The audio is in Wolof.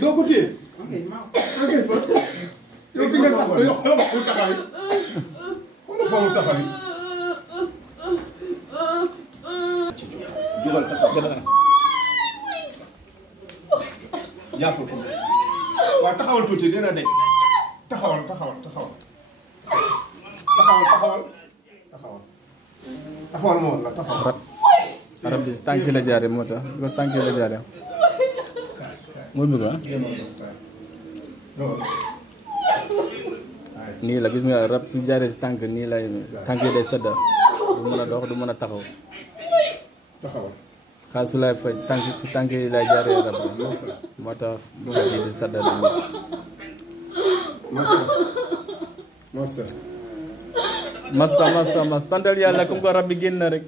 doo ko téye. ok fa. yow fi nga taxaw yow xoolal fa mu taxaw yi. xoolal fa mu taxaw yi. jugal taxaw gën a jàppal ko. waaw taxawal tuuti dina de. taxawal taxawal taxawal. taxawal taxawal. taxawal. taxawal moo la taxawal. arab bi tànk la jaaree moo tax ko tànk la jaaree moo bëgg nii la gis nga rab su jaaree si tànk nii lay tànk yi day sedda du mën a dox du mën a taxaw xaas su lay faj tànk si tànk yi lay jaaree rab moo tax du nga di sedda du masta santal yàlla comme ko rab bi génn na rek